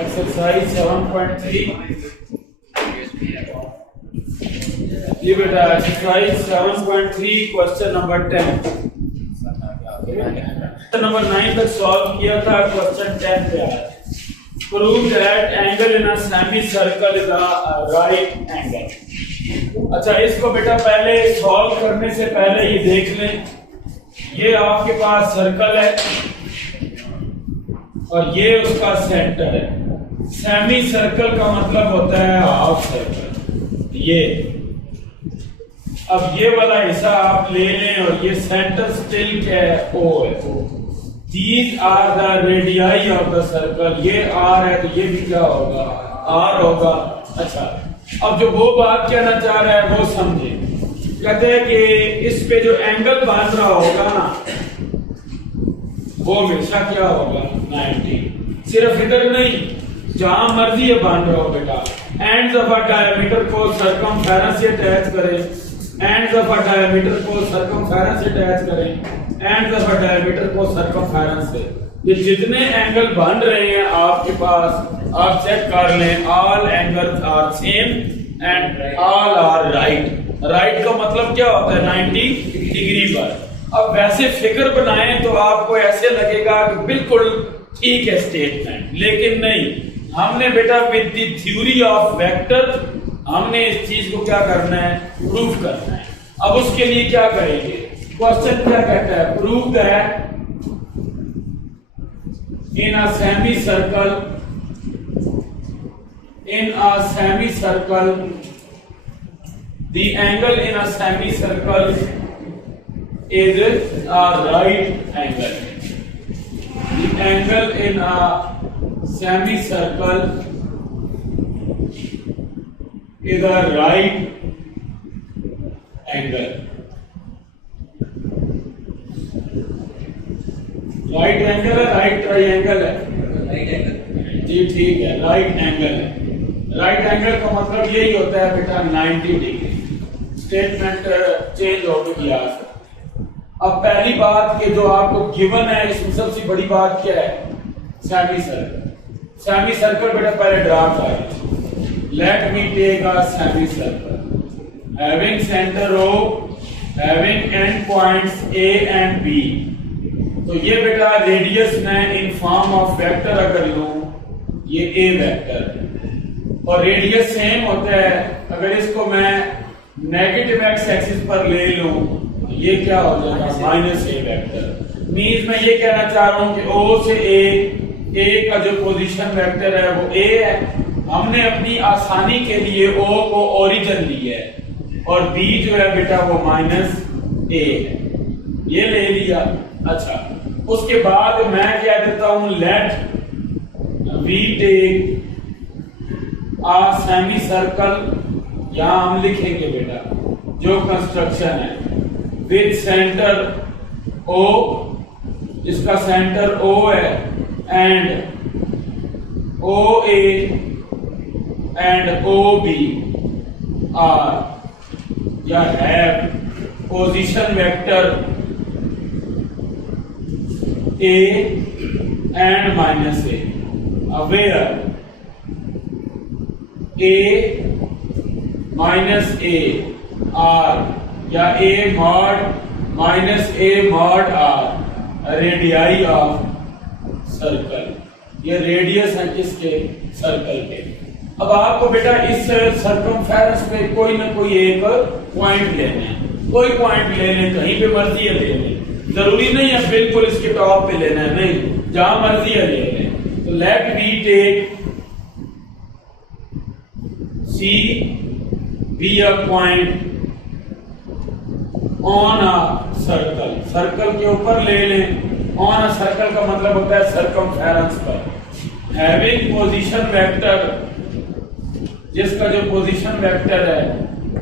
Exercise 7.3 ये बेटा exercise 7.3 question number 10 question number 9 तक सॉल्व किया था। क्वेश्चन 10 पे आया prove that angle in a semi circle is a right angle. अच्छा इसको बेटा पहले सॉल्व करने से पहले ये देख लें, ये आपके पास सर्कल है और ये उसका सेंटर है। सेमी सर्कल का मतलब होता है हाफ सर्कल। ये अब ये वाला हिस्सा आप ले लें और ये सेंटर स्टिल क्या है, O है। These are the radii of the circle। ये R है तो ये भी क्या होगा, R होगा। अच्छा अब जो वो बात कहना चाह रहा है वो समझे। कहते हैं कि इस पे जो एंगल बन रहा होगा ना वो हमेशा क्या होगा 90। सिर्फ इधर नहीं, जहां मर्जी है बन रहा हो बेटा। एंड्स ऑफ अ डायमीटर को सर्कमफेरेंस से अटैच करें, एंड्स ऑफ अ डायमीटर को सर्कमफेरेंस से अटैच करें, एंड्स ऑफ अ डायमीटर को सर्कमफेरेंस से। ये जितने एंगल बन रहे हैं आपके पास आप चेक कर लें, all angles are same and all are right. Right का मतलब क्या होता है 90 डिग्री पर। अब वैसे फिगर बनाएं तो आपको ऐसे लगेगा कि बिल्कुल ठीक है स्टेटमेंट, लेकिन नहीं। हमने बेटा with the theory of vector हमने इस चीज को क्या करना है, प्रूव करना है। अब उसके लिए क्या करेंगे, क्वेश्चन क्या कहता है, prove that in a semi circle the angle in a semi circle is a right angle. The angle in a semicircle is a right angle. Right angle है, right triangle है, right angle जी ठीक है, right angle है। right angle का मतलब यही होता है बेटा 90 डिग्री। स्टेटमेंट चेंज हो गई यहाँ से। अब पहली बात कि जो आपको गिवन है इसमें सबसे बड़ी बात क्या है, सेमी सर्कल। सेमी सर्कल बेटा पहले ड्रा करें। Let me take a semicircle having centre O, having end points A and B। तो ये बेटा रेडियस में इन फॉर्म ऑफ वेक्टर अगर लूं, ये A वेक्टर और रेडियस सेम होता है। अगर इसको मैं नेगेटिव एक्स एक्सिस पर ले लूं ये क्या हो जाएगा माइनस A वेक्टर। मींस मैं ये कहना चाह रहा हूं कि O से A का जो पोजीशन वेक्टर है वो A है। हमने अपनी आसानी के लिए O को ओरिजिन लिया है और B जो है बेटा वो माइनस A है, ये ले लिया। अच्छा उसके बाद मैं क्या देता हूं, let we take a semicircle. यहां हम लिखेंगे बेटा जो कंस्ट्रक्शन है विद सेंटर O, इसका सेंटर O है and OA and OB are या have position vector A and minus A। Where A minus A are या A mod minus A mod are radii of circle. ये radius है किसके, circle के। अब आपको बेटा इस सर्कमफेरेंस पे कोई ना कोई एक पॉइंट लेना है। कोई पॉइंट ले लें, कहीं पे मर्जी है ले लें, जरूरी नहीं है बिल्कुल इसके टॉप पे लेना है, नहीं जहां मर्जी है ले लें। तो let we take C be a point on a circle. Circle के ऊपर ले लें। ऑन अ सर्कल का मतलब होता है सर्कमफेरेंस पर। हैविंग पोजीशन वेक्टर, जिसका जो पोजीशन वेक्टर है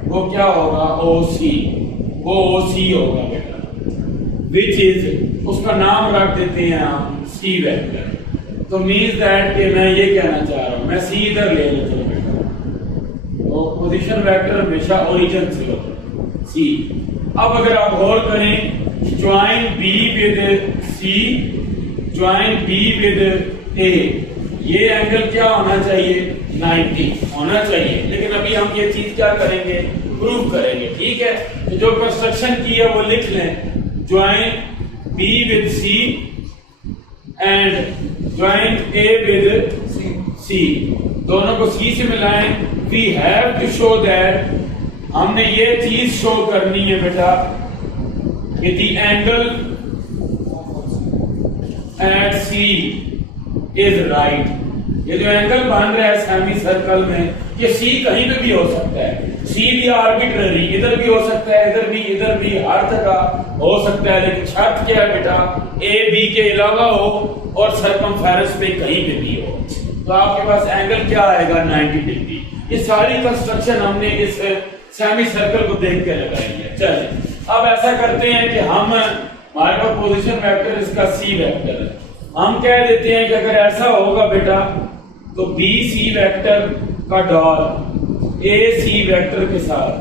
वो क्या होगा OC, वो OC होगा बेटा। विच इज, उसका नाम रख देते हैं हम C वेक्टर। तो मीन्स दैट कि मैं ये कहना चाह रहा हूं, मैं C इधर ले लेता हूं बेटा। तो पोजीशन वेक्टर हमेशा ओरिजिन से होता है C। अब अगर आप गौर करें, join B with C, join B with A, ये एंगल क्या होना चाहिए, 90 होना चाहिए। लेकिन अभी हम ये चीज क्या करेंगे, प्रूव करेंगे। ठीक है, तो जो कंस्ट्रक्शन की है वो लिख लें, join B with C and join A with C, दोनों को C से मिलाएं। We have to show that, हमने ये चीज शो करनी है बेटा कि the angle at C is right. ये जो एंगल बन रहा है सेमी सर्कल में, ये C कहीं पे भी हो सकता है। C भी आर्बिट्ररी, इधर भी हो सकता है, इधर भी, हर जगह हो सकता है। लेकिन शर्त क्या है बेटा, A B के अलावा हो और सरकमफेरेंस पे कहीं पे भी हो। तो आपके पास एंगल क्या आएगा, 90 डिग्री। ये सारी कंस्ट्रक्शन हमने इस सेमी सर्कल को देख के लगाई है। चलिए अब ऐसा करते हैं कि हमारे पास पोजीशन वेक्टर इसका C वेक्टर है। हम कह देते हैं कि अगर ऐसा होगा बेटा तो BC वेक्टर का डॉट AC वेक्टर के साथ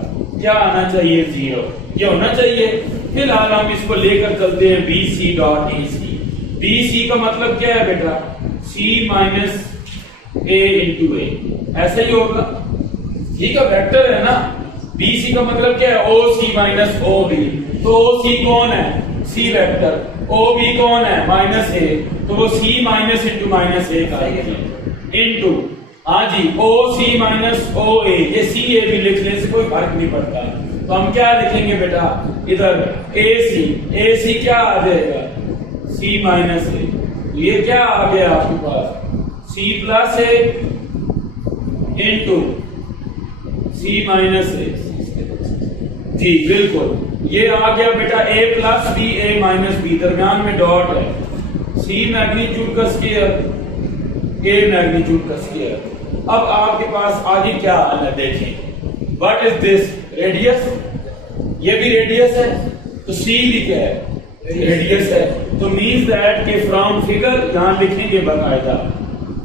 क्या आना चाहिए, 0। ये होना चाहिए। फिलहाल हम इसको लेकर चलते हैं BC डॉट AC। BC का मतलब क्या है बेटा, C minus A into A, ऐसा ही होगा। ठीक है, वेक्टर है ना। BC का मतलब क्या है, OC माइनस OB। तो OC कौन है, C वेक्टर। OB कौन है, माइनस A। तो वो C minus into minus A का इंटू, हाँ जी, OC माइनस OA। ये CA भी लिख लेने से कोई फर्क नहीं पड़ता। तो हम क्या लिखेंगे बेटा, इधर AC क्या आ जाएगा, C माइनस A। ये क्या आ गया आपके पास, C plus A into C minus A। जी बिल्कुल, ये आ गया बेटा A plus B, A minus B, दरम्यान में डॉट है। C मैग्नीट्यूड का स्क्वायर, A मैग्नीट्यूड का स्क्वायर। अब आपके पास आगे क्या आना है, देखें। What is this, radius. ये भी रेडियस है, तो C भी क्या है, रेडियस है। तो मीन्स दैट कि फ्रॉम फिगर, यहां लिखेंगे बाकायदा,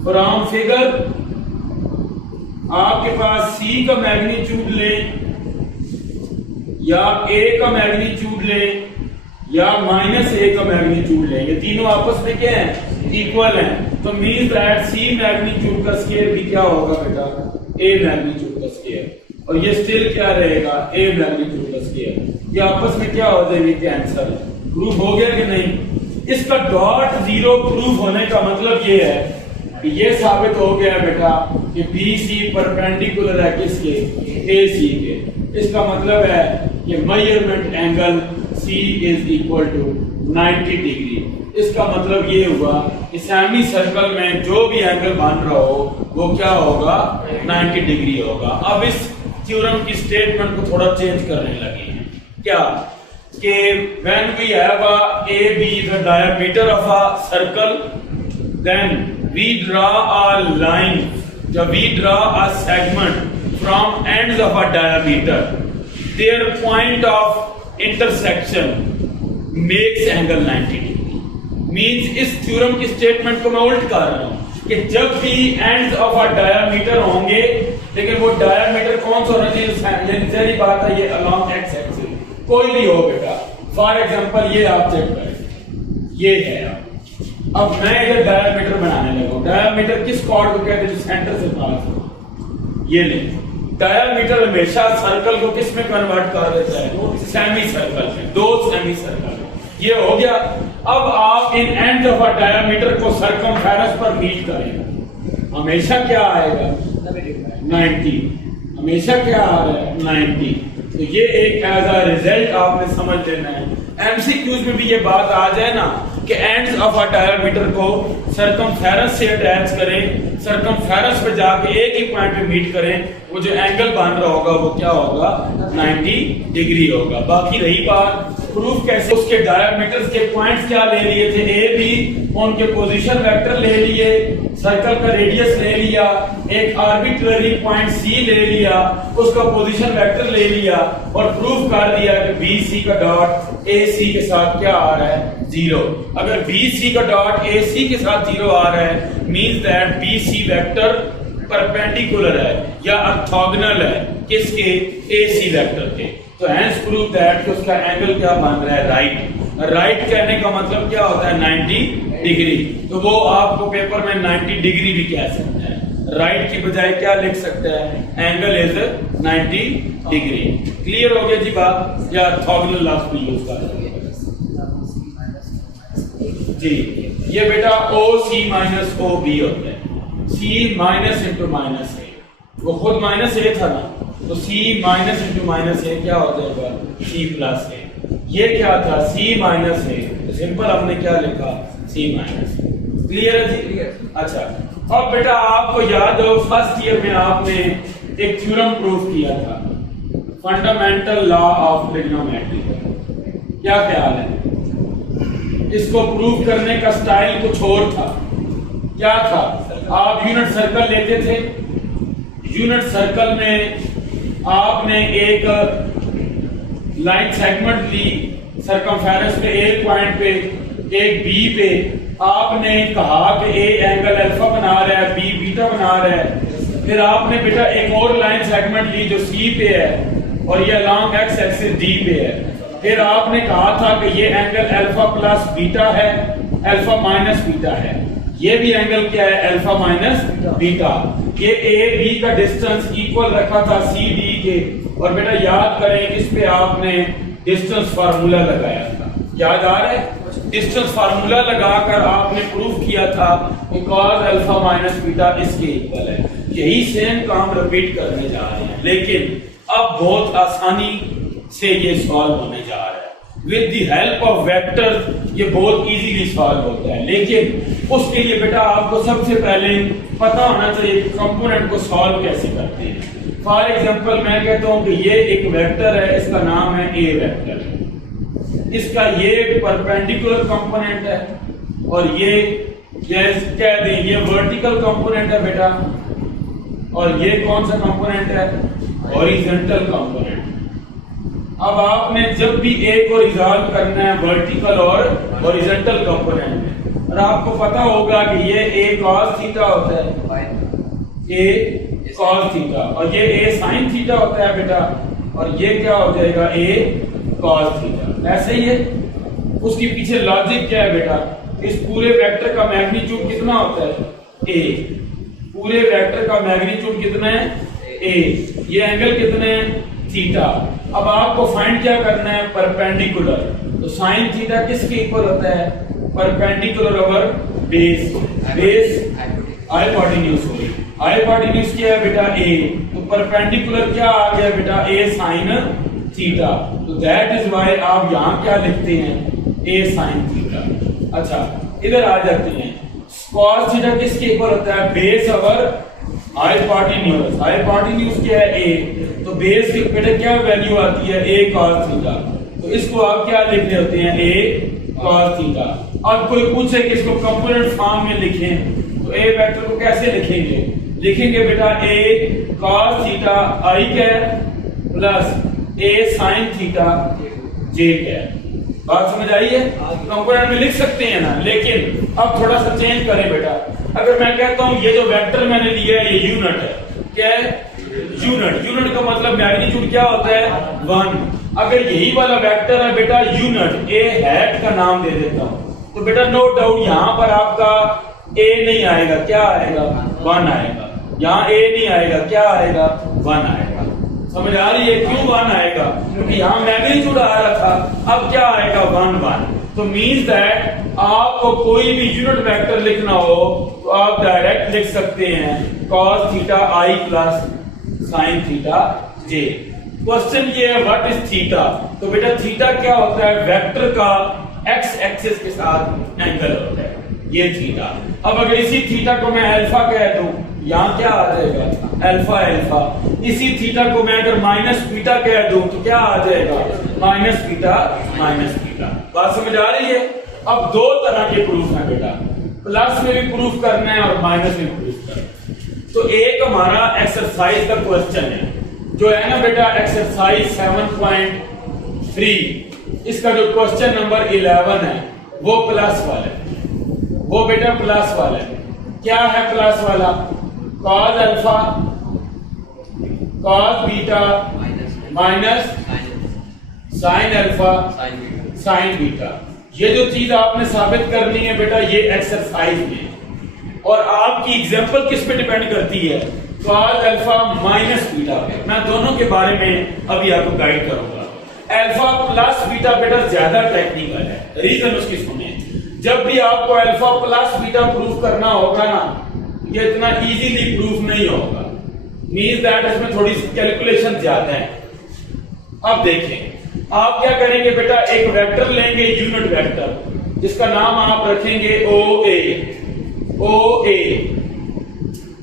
फ्रॉम फिगर आपके पास C का मैग्नीट्यूड ले या A का मैग्नीट्यूड ले या माइनस A का मैग्नीट्यूड ले, ये तीनों आपस में क्या है, इक्वल हैं। तो मीन्स दैट C मैग्नीट्यूड का स्क्वायर भी क्या होगा बेटा, A मैग्नीट्यूड का स्क्वायर। और ये स्टिल क्या रहेगा, A मैग्नीट्यूड का स्क्वायर। ये आपस में क्या हो जाएंगे, कैंसल। प्रूफ हो गया कि नहीं। इसका डॉट 0 प्रूफ होने का मतलब ये है कि ये साबित हो गया बेटा कि BC परपेंडिकुलर है किसके, AC के। इसका मतलब है कि measurement angle C is equal to 90 degree. इसका मतलब ये हुआ कि सेमी सर्कल में जो भी एंगल बन रहा हो वो क्या होगा, 90 डिग्री होगा। अब इस थ्योरम की स्टेटमेंट को थोड़ा चेंज करने लगे हैं, क्या कि when we have a b the diameter of a circle, then we draw a line, जब we draw a segment from ends of a diameter, their point of intersection makes angle 90 degree। Means इस theorem की statement को मैं उल्ट कर रहा हूं कि जब भी एंड्स ऑफ अ डायमीटर होंगे, लेकिन वो डायमीटर कौन सा होना चाहिए, जरी बात है ये अलोंग एक्स एक्सिस, कोई भी हो बेटा। फॉर एग्जांपल ये आप चेक करें, ये है। अब मैं इधर डायमीटर बनाने लगा। डायमीटर किस कॉर्ड को कहते हैं, जो सेंटर से पास हो। ये ले, डायमीटर हमेशा सर्कल को किस में कन्वर्ट कर देता है, सेमी सर्कल में, दो सेमी सर्कल। ये हो गया। अब आप in end of a diameter को सरकमफेरेंस पर मीट करें, हमेशा क्या आएगा, 90। हमेशा क्या आ रहा है, 90। तो ये एक एज अ रिजल्ट आपने समझ लेना है। एमसीक्यूज में भी ये बात आ जाए ना कि एंड्स ऑफ अ डायमीटर को सरकमफेरेंस से अटैच करें, सरकमफेरेंस पे जाके एक ही पॉइंट पे मीट करें, वो जो एंगल बन रहा होगा वो क्या होगा, 90 डिग्री होगा। बाकी रही बात प्रूफ कैसे, उसके डायमीटर्स के पॉइंट्स क्या ले लिए थे, ए बी, उनके पोजीशन वेक्टर ले लिए, सर्कल का रेडियस ले लिया, एक आर्बिट्ररी पॉइंट सी ले लिया, उसका पोजीशन वेक्टर ले लिया और प्रूफ कर दिया कि बी सी का डॉट ए सी के साथ क्या आ रहा है, 0। अगर बी सी का डॉट ए सी के साथ 0 आ रहा है, means that B C vector perpendicular है या ऑर्थोगोनल है किसके, ए सी वेक्टर के। तो हेंस प्रूव दैट कि उसका एंगल क्या बन रहा है, राइट। राइट कहने का मतलब क्या होता है 90 डिग्री, तो वो आपको पेपर में 90 डिग्री भी कह सकते हैं। राइट की बजाय क्या लिख सकते हैं, एंगल इज 90 डिग्री। क्लियर हो गया जी बात, या ऑर्थोगोनल लफ्ज भी यूज कर जी। ये बेटा ओ सी माइनस ओ बी होता है, सी माइनस इंटू माइनस ए, वो खुद माइनस ए था ना, तो सी माइनस इंटू माइनस ए क्या हो जाएगा, सी प्लस ए। ये क्या था, सी माइनस ए, तो सिंपल हमने क्या लिखा, सी माइनस। क्लियर है जी। अच्छा, अब बेटा आपको याद हो फर्स्ट ईयर में आपने एक थ्योरम प्रूव किया था, फंडामेंटल लॉ ऑफ ट्रिग्नोमेट्री। क्या ख्याल है, इसको प्रूव करने का स्टाइल कुछ और था। क्या था, आप यूनिट सर्कल लेते थे, यूनिट सर्कल में आपने एक लाइन सेगमेंट ली, सरकमफेरेंस पे एक पॉइंट पे, एक बी पे आपने कहा कि ए एंगल अल्फा बना रहा है, बी बीटा बना रहा है। फिर आपने बेटा एक और लाइन सेगमेंट ली जो सी पे है और ये अलोंग एक्स एक्सिस डी पे है। फिर आपने कहा था कि ये एंगल अल्फा प्लस बीटा है, अल्फा माइनस बीटा है। ये भी एंगल क्या है, अल्फा माइनस बीटा। ये ए बी का डिस्टेंस इक्वल रखा था सी डी के, और बेटा याद करें इस पे आपने डिस्टेंस फार्मूला लगाया था, याद आ रहा है। डिस्टेंस फार्मूला लगाकर आपने प्रूव किया था कि cos अल्फा माइनस बीटा इसके इक्वल है। यही सेम काम रिपीट करने जा रहे हैं, लेकिन अब बहुत आसानी से ये सॉल्व होने जा रहा है with the help of vector. ये बहुत इजीली सॉल्व होता है, लेकिन उसके लिए बेटा आपको सबसे पहले पता होना चाहिए कंपोनेंट को सॉल्व कैसे करते हैं। फॉर एग्जांपल मैं कहता हूं कि ये एक वेक्टर है, इसका नाम है ए वेक्टर, इसका ये परपेंडिकुलर कंपोनेंट है और ये कह दें ये वर्टिकल कंपोनेंट है बेटा, और ये कौन सा कंपोनेंट है, हॉरिजॉन्टल कंपोनेंट। अब आपने जब भी ए को रिजॉल्व करना है वर्टिकल और हॉरिजॉन्टल कंपोनेंट में, और आपको पता होगा कि ये ए cos थीटा होता है, ए cos थीटा, और ये ए sin थीटा होता है बेटा, और ये क्या हो जाएगा ए cos थीटा। ऐसे ही है, उसके पीछे लॉजिक क्या है बेटा, इस पूरे वेक्टर का मैग्नीट्यूड कितना होता है, ए। पूरे वेक्टर का मैग्नीट्यूड कितना है, ए। ये एंगल कितने हैं, थीटा। अब आपको फाइंड क्या करना है, परपेंडिकुलर। तो साइन थीटा किसके इक्वल होता है, perpendicular over base. Base hypotenuse होगी, हाइपोटेन्यूज क्या है बेटा, ए। तो परपेंडिकुलर क्या आ गया बेटा, ए साइन थीटा। तो दैट इज व्हाई आप यहां क्या लिखते हैं, ए साइन थीटा। अच्छा, इधर आ जाते हैं, cos थीटा किसके इक्वल होता है, बेस ओवर हाइपोटेन्यूज। हाइपोटेन्यूज क्या है, ए। तो बेस की बेटा क्या वैल्यू आती है, ए cos थीटा। तो इसको आप क्या लिख रहे होते हैं, ए cos थीटा। अब कोई पूछे कि इसको कंपोनेंट फॉर्म में लिखें, तो ए वेक्टर को कैसे लिखेंगे, लिखेंगे बेटा ए cos थीटा आई क्या प्लस ए साइन थीटा जे क्या। बात समझ आई है, कंपोनेंट में लिख सकते हैं ना, लेकिन अब थोड़ा सा चेंज करें बेटा। अगर मैं कहता हूं ये जो वेक्टर मैंने लिया है ये यूनिट है, क्या है, यूनिट। यूनिट का मतलब मैग्नीट्यूड क्या होता है, 1। अगर यही वाला वेक्टर है बेटा यूनिट, ए हैट का नाम दे देता हूं, तो बेटा नो डाउट यहां पर आपका ए नहीं आएगा, क्या आएगा, 1 आएगा। यहां ए नहीं आएगा, क्या आएगा, 1 आएगा। समझ आ रही है क्यों 1 आएगा, क्योंकि यहां मैग्नीट्यूड आ रहा था, अब क्या आएगा, 1 1। तो मींस दैट आपको कोई भी यूनिट वेक्टर लिखना हो तो आप डायरेक्ट लिख सकते हैं cos थीटा आई प्लस साइन थीटा जे। क्वेश्चन ये है व्हाट इज थीटा। तो बेटा थीटा क्या होता है, वेक्टर का एक्स एक्सिस के साथ एंगल होता है, ये थीटा। अब अगर इसी थीटा को मैं अल्फा कह दूं, यहां क्या आ जाएगा, अल्फा अल्फा। इसी थीटा को मैं अगर माइनस बीटा कह दूं तो क्या आ जाएगा, माइनस बीटा माइनस बीटा। बात समझ आ रही है। अब दो तरह के प्रूफ हैं बेटा, प्लस में भी प्रूफ करना है और माइनस में प्रूफ करना है। तो एक हमारा एक्सरसाइज का क्वेश्चन है जो है ना बेटा, एक्सरसाइज 7.3, इसका जो क्वेश्चन नंबर 11 है वो प्लस वाला है, वो बेटा प्लस वाला है। क्या है प्लस वाला, cos alpha cos beta minus sine alpha sign beta. ये जो चीज आपने साबित करनी है बेटा ये एक्सरसाइज में, और आपकी एग्जांपल किस पे डिपेंड करती है, cos अल्फा माइनस बीटा पे। मैं दोनों के बारे में अभी आपको गाइड करूंगा। अल्फा प्लस बीटा बेटा ज्यादा टेक्निकल है, रीजन उसकी सुने। जब भी आपको अल्फा प्लस बीटा प्रूफ करना होगा ना, ये इतना इजीली प्रूफ नहीं होगा, मींस दैट इसमें थोड़ी सी कैलकुलेशन ज्यादा है। अब देखें आप क्या करेंगे बेटा, एक वेक्टर लेंगे यूनिट वेक्टर जिसका नाम आप रखेंगे ओ ए,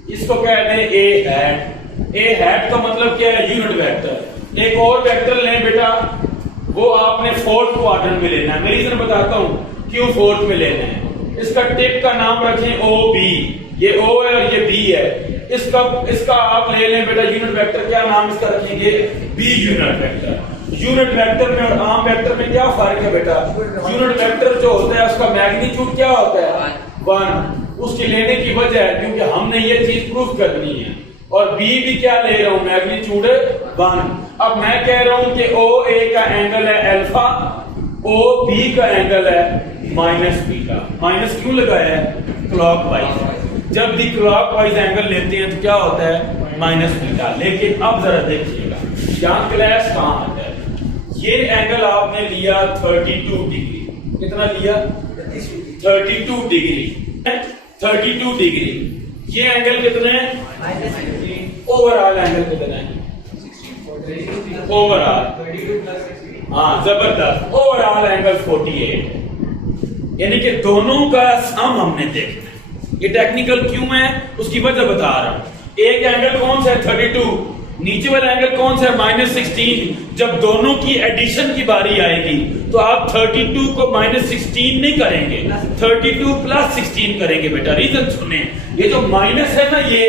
इसको कहते हैं ए हैट। ए हैट का मतलब क्या है, यूनिट वेक्टर। एक और वेक्टर लें बेटा, वो आपने फोर्थ क्वाड्रेंट में लेना है। मैं रीजन बताता हूं क्यों फोर्थ में लेना है। इसका टिप का नाम रखें ओ बी, ये ओ है और ये बी है। इसका आप ले लें बेटा यूनिट वेक्टर, क्या नाम इसका रखेंगे, B unit vector. Unit vector में और आम वेक्टर में क्या फर्क है बेटा, यूनिट वेक्टर जो होता है उसका मैग्नीट्यूड क्या होता है, 1। उसकी लेने की वजह है क्योंकि हमने ये चीज प्रूफ करनी है, और बी भी क्या ले रहा हूं, मैग्नीट्यूड 1। अब मैं कह रहा हूं कि ओ ए का एंगल है अल्फा, ओ बी का एंगल है माइनस बीटा। माइनस क्यों लगाया है, क्लॉकवाइज। जब भी क्लॉकवाइज एंगल लेते हैं तो क्या होता है, माइनस बीटा। लेकिन अब जरा देखिएगा यहां क्लैश कहां आता है। ये एंगल आपने लिया 32 डिग्री, कितना लिया, 32 डिग्री, 32 डिग्री। ये एंगल कितने हैं, ओवरऑल एंगल कितना है, ओवरऑल, हाँ जबरदस्त, ओवरऑल एंगल 48। यानी कि दोनों का सम हमने देखना है। ये टेक्निकल क्यों है उसकी वजह बता रहा हूं। एक एंगल कौन सा है 32, नीचे वाला एंगल कौन सा है -16। जब दोनों की एडिशन की बारी आएगी तो आप 32 को -16 नहीं करेंगे, 32 + 16 करेंगे बेटा। रीजन सुने, ये जो माइनस है ना ये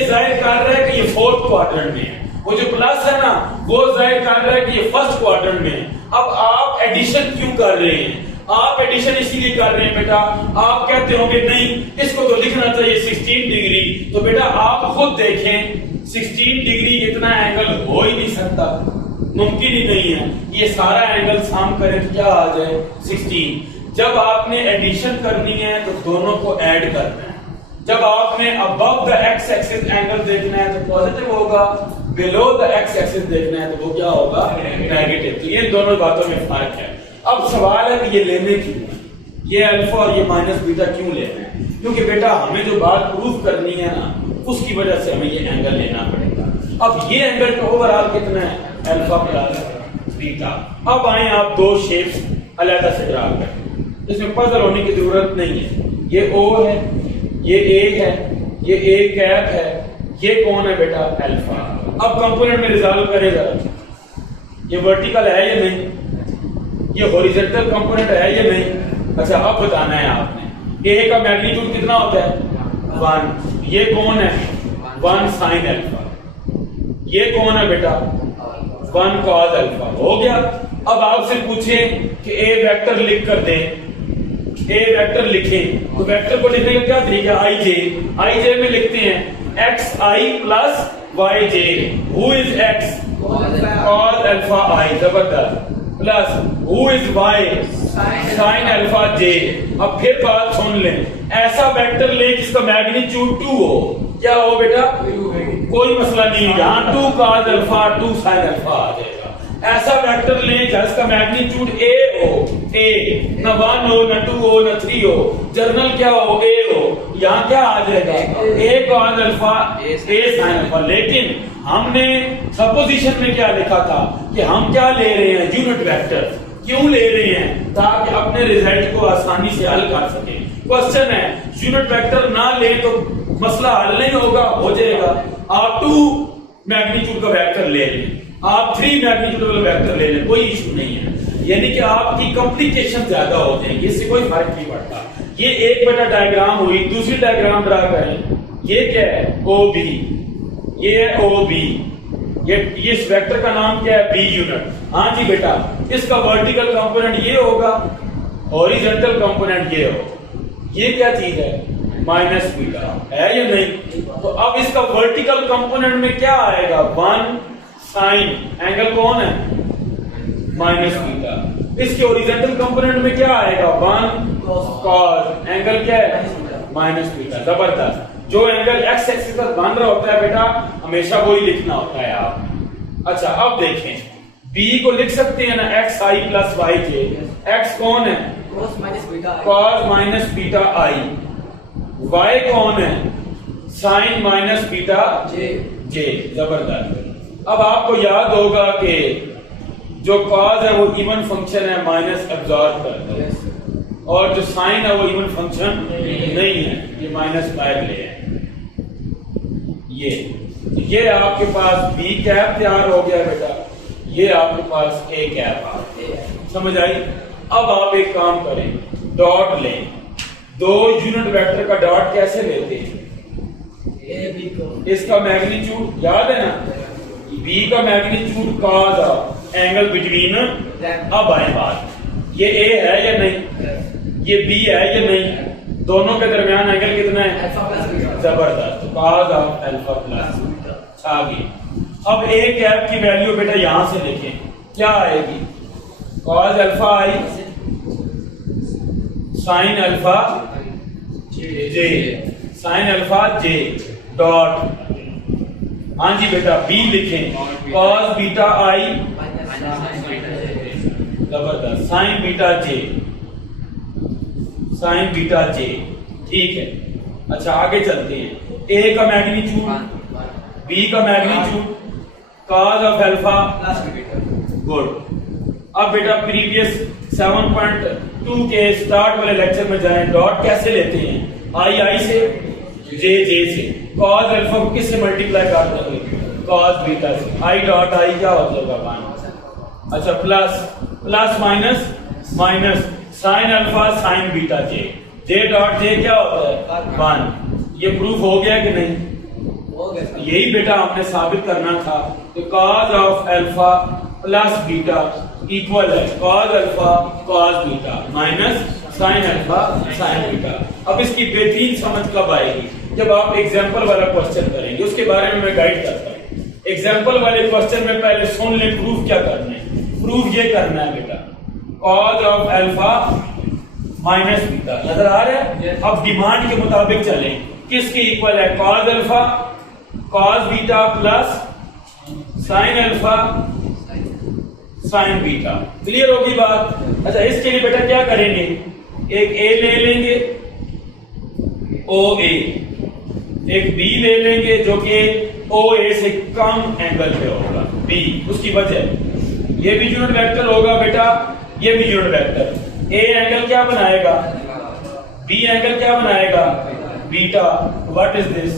जाहिर कर रहा है कि ये फोर्थ क्वाड्रेंट में है, वो जो प्लस है ना वो जाहिर कर रहा है कि ये फर्स्ट क्वाड्रेंट में है। अब आप एडिशन क्यों कर रहे हैं, आप एडिशन इसीलिए कर रहे हैं बेटा, आप कहते होंगे नहीं इसको तो लिखना चाहिए 16 डिग्री, तो बेटा आप खुद देखें 16 डिग्री इतना एंगल हो ही नहीं सकता, मुमकिन ही नहीं है। ये सारा एंगल साम करें तो क्या आ जाए 16। जब आपने एडिशन करनी है तो दोनों को ऐड करना है। जब आपने above the x axis angle देखना है तो पॉजिटिव होगा, बिलो द एक्स एक्सिस देखना है तो वो क्या होगा, नेगेटिव। तो ये दोनों बातों में फर्क है। अब सवाल है कि ये लेने क्यों है, ये अल्फा और ये माइनस बीटा क्यों लेना है, क्योंकि बेटा हमें जो बात प्रूफ करनी है ना उसकी वजह से हमें ये एंगल लेना पड़ेगा। अब ये एंगल का ओवरऑल कितना है, अल्फा प्लस बीटा। अब आए आप दो शेप्स अलग से ड्रा करें, इसमें पजल होने की जरूरत नहीं है। ये ओ है, ये ए है, ये ए कैप है, ये कौन है बेटा, अल्फा। अब कंपोनेंट में रिजॉल्व करेगा, ये वर्टिकल है या नहीं, ये हॉरिजॉन्टल कंपोनेंट है या नहीं। अच्छा अब बताना है आपने, ए का मैग्नीट्यूड कितना होता है 1, ये कौन है 1 sin अल्फा, ये कौन है बेटा 1 cos अल्फा। हो गया। अब आपसे पूछे कि ए वेक्टर लिख कर दे, ए वेक्टर लिखें तो वेक्टर को लिखने का क्या तरीका, आई जे में लिखते हैं X I plus Y J. Who is X, cos alpha I, जबरदस्त, plus who is Y, sin alpha J. अब फिर बात सुन लें, ऐसा वेक्टर ले जिसका मैग्नीट्यूड 2 हो, क्या हो बेटा, कोई मसला नहीं, यहाँ 2 cos अल्फा 2 sin अल्फा आ जाएगा। ऐसा वेक्टर ले जिसका मैग्नीट्यूड ए हो, ए ना 1 हो ना 2 हो ना 3 हो, जर्नल क्या हो, ए हो, यहाँ क्या आ जाएगा, ए cos अल्फा ए sin अल्फा। लेकिन हमने सपोजिशन में क्या लिखा था कि हम क्या ले रहे हैं, यूनिट वेक्टर। क्यों ले रहे हैं, ताकि अपने रिजल्ट को आसानी से हल कर सके। क्वेश्चन है यूनिट वेक्टर ना ले तो मसला हल नहीं होगा, हो जाएगा। आप 2 मैग्नीट्यूड का वेक्टर ले लें, आप 3 मैग्नीट्यूड वाला वेक्टर ले लें, कोई इशू नहीं है। यानी कि आपकी कॉम्प्लिकेशन ज्यादा हो जाएगी, इससे कोई फर्क नहीं पड़ता। ये एक बेटा डायग्राम हुई, दूसरी डायग्राम ड्रा करें। ये क्या है, ओ बी, ये है ओ बी, ये इस वेक्टर का नाम क्या है, बी यूनिट। हाँ जी बेटा, इसका वर्टिकल कंपोनेंट ये होगा, हॉरिजॉन्टल कंपोनेंट ये हो। ये क्या चीज है, माइनस बीटा है या नहीं। तो अब इसका वर्टिकल कंपोनेंट में क्या आएगा, 1 sin, एंगल कौन है, माइनस बीटा। इसके ओरिजेंटल कंपोनेंट में क्या आएगा 1 cos एंगल क्या है माइनस बीटा। जबरदस्त। जो एंगल एक्स एक्सिस पर बन रहा होता है बेटा हमेशा वही लिखना होता है आप। अच्छा अब देखें b को लिख सकते हैं ना x I plus Y J. X कौन है cos माइनस बीटा आई, y कौन है साइन माइनस बीटा जे। जबरदस्त। अब आपको याद होगा कि जो cos है वो इवन फंक्शन है माइनस एब्जॉर्ब करता है और जो साइन है वो इवन फंक्शन नहीं है, ये माइनस बाहर ले है। ये आपके पास b कैप तैयार हो गया बेटा, ये आपके पास a कैप आ गया। समझ आई। अब आप एक काम करें डॉट लें। दो यूनिट वेक्टर का डॉट कैसे लेते हैं इसका मैग्नीट्यूड याद है ना, b का magnitude cos of angle between. अब आए बात ये a है या नहीं, ये b है या नहीं, दोनों के दरमियान एंगल कितना है जबरदस्त। cos ऑफ अल्फा प्लस आ गई। अब a कैप की वैल्यू बेटा यहां से लिखें क्या आएगी cos alpha I sine alpha J, sine alpha J dot. हाँ जी बेटा b लिखें cos बीटा आई जबरदस्त sine beta J, sine beta J. ठीक है। अच्छा आगे चलते हैं। a का मैग्नीट्यूड b का magnitude cos of alpha good. अब बेटा प्रीवियस 7.2 के स्टार्ट वाले लेक्चर में जाएं। डॉट कैसे लेते हैं आई से जे से। cos अल्फा को किससे मल्टीप्लाई कर देंगे cos बीटा से। आई डॉट आई क्या हो जाएगा 1। अच्छा plus minus sine alpha sign beta J dot J क्या होता है 1। ये प्रूफ हो गया कि नहीं? यही बेटा हमने साबित करना था कि cos of alpha plus beta equal है cos alpha cos beta minus sine alpha sign beta. अब इसकी बेहतरीन समझ कब आएगी जब आप एग्जांपल वाला क्वेश्चन करेंगे, उसके बारे में मैं गाइड करता हूं। एग्जांपल वाले क्वेश्चन में पहले सुन ले प्रूफ क्या करना है। प्रूफ ये करना है बेटा cos of alpha minus beta. नजर आ रहा है? अब डिमांड के मुताबिक चलें। किसके इक्वल है cos alpha cos beta plus sine alpha sign beta. Clear होगी बात? अच्छा इसके लिए बेटा क्या करेंगे, एक a ले लेंगे OA, एक B ले लेंगे जो कि OA से कम एंगल पे होगा B। उसकी वजह ये भी यूनिट वेक्टर होगा बेटा, ये भी यूनिट वेक्टर। A एंगल क्या बनाएगा B एंगल क्या बनाएगा beta. What is this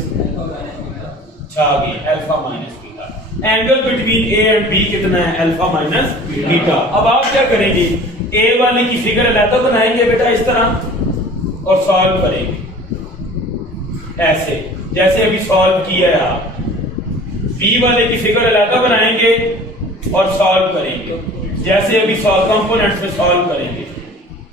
alpha minus beta. Angle between A and B कितना है अल्फा माइनस बीटा। अब आप क्या करेंगे A वाले की फिगर अलग बनाएंगे बेटा इस तरह और सॉल्व करेंगे ऐसे जैसे अभी सॉल्व किया है आप। B वाले की फिगर अलग बनाएंगे और सॉल्व करेंगे जैसे अभी सॉल्व कंपोनेंट्स में सॉल्व करेंगे।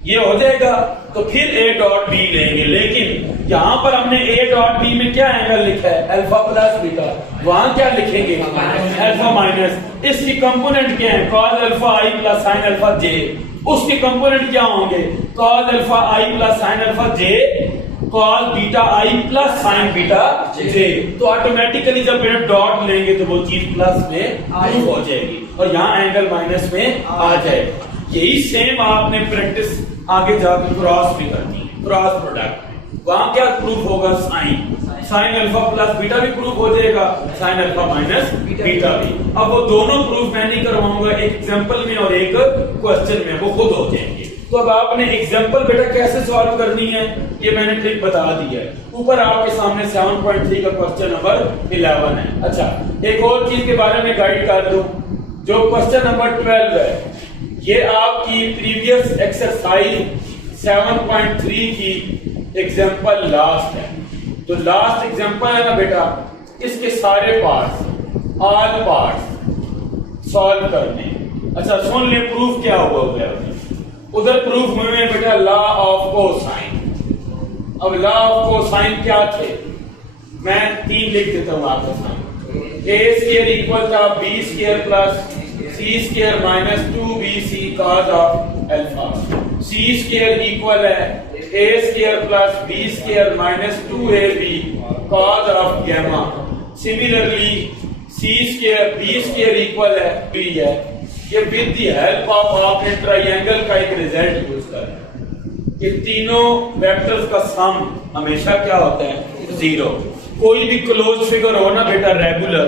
ये हो जाएगा तो फिर A डॉट B लेंगे, लेकिन यहां पर हमने A डॉट B में क्या एंगल लिखा है अल्फा प्लस बीटा, वहां क्या लिखेंगे अल्फा माइनस। इसकी कंपोनेंट क्या है cos alpha I plus sine alpha J. उसके कंपोनेंट क्या होंगे cos alpha I plus sine alpha J cos beta I plus sine beta J. तो ऑटोमेटिकली जब बेटा डॉट लेंगे तो वो चीज प्लस में आई हो जाएगी और यहाँ एंगल माइनस में आ जाएगा। यही सेम आपने प्रैक्टिस आगे जाकर क्रॉस भी करनी है, क्रॉस प्रोडक्ट। वहां क्या प्रूफ होगा साइन अल्फा प्लस बीटा भी प्रूफ हो जाएगा, साइन अल्फा माइनस बीटा भी। अब वो दोनों प्रूफ मैं नहीं करवाऊंगा, एक एग्जांपल में और एक क्वेश्चन में, वो खुद हो जाएंगे। तो अब आपने एग्जांपल बेटा कैसे सॉल्व करनी है ये मैंने ट्रिक बता दी है। ऊपर आपके सामने 7.3 का क्वेश्चन नंबर 11 है। अच्छा एक और चीज के बारे में गाइड कर दूं, जो क्वेश्चन नंबर 12 है ये आपकी प्रीवियस एक्सरसाइज 7.3 की एग्जांपल लास्ट है। जो लास्ट एग्जांपल है ना बेटा, इसके सारे पार्ट्स ऑल पार्ट्स सॉल्व करने। अच्छा सुन ले प्रूफ क्या हुआ है। उधर प्रूफ हुए हैं बेटा लॉ ऑफ कोसाइन। अब लॉ ऑफ कोसाइन क्या थे, मैं 3 लिख देता हूं आपके सामने। a स्क्वायर इक्वल था b square plus c square minus 2bc cos of alpha. C square equal है a square plus b square minus 2ab cos of gamma. Similarly c square b square equal है b है। ये with the help of आपने triangle का एक result use करना है कि तीनों वेक्टर्स का सम हमेशा क्या होता है, जीरो। कोई भी क्लोज फिगर हो ना बेटा, रेगुलर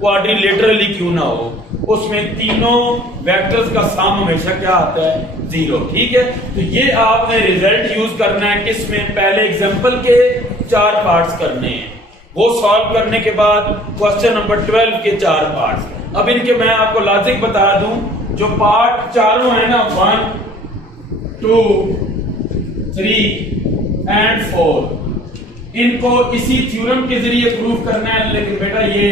क्वाड्रिलेटरली क्यों ना हो, उसमें तीनों वेक्टर्स का सम हमेशा क्या आता है, जीरो। ठीक है, तो ये आपने रिजल्ट यूज करना है किसमें, पहले एग्जांपल के 4 पार्ट्स करने हैं, वो सॉल्व करने के बाद क्वेश्चन नंबर 12 के 4 पार्ट्स। अब इनके मैं आपको लॉजिक बता दूं, जो पार्ट चारों है ना 1 2 3 एंड 4, इनको इसी थ्योरम के जरिए प्रूव करना है। लेकिन बेटा ये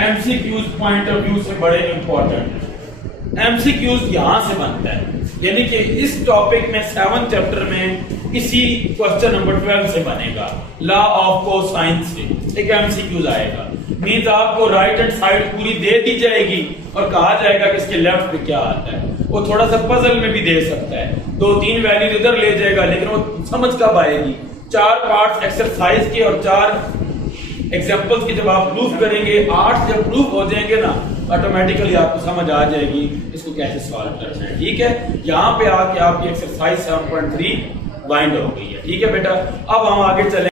एमसीक्यूज पॉइंट ऑफ व्यू से बड़े इंपॉर्टेंट है। एमसीक्यूज यहां से बनता है, यानी कि इस टॉपिक में 7th चैप्टर में इसी क्वेश्चन नंबर 12 से बनेगा, लॉ ऑफ कोसाइन से एक एमसीक्यूज आएगा। मींस आपको राइट हैंड साइड पूरी दे दी जाएगी और कहा जाएगा कि इसके लेफ्ट पे क्या आता है। वो थोड़ा सा पजल में भी दे सकता है, 2-3 वैल्यू इधर ले जाएगा, लेकिन वो समझ कब आएगी। 4 पार्ट्स एक्सरसाइज के और 4 एग्जांपल्स की जब आप प्रूफ करेंगे, 8 जब प्रूफ हो जाएंगे ना, ऑटोमेटिकली आपको समझ आ जाएगी इसको कैसे सॉल्व करना है। ठीक है, यहाँ पे आके आपकी एक्सरसाइज 7.3 वाइंड हो गई है। ठीक है बेटा, अब हम आगे चलेंगे।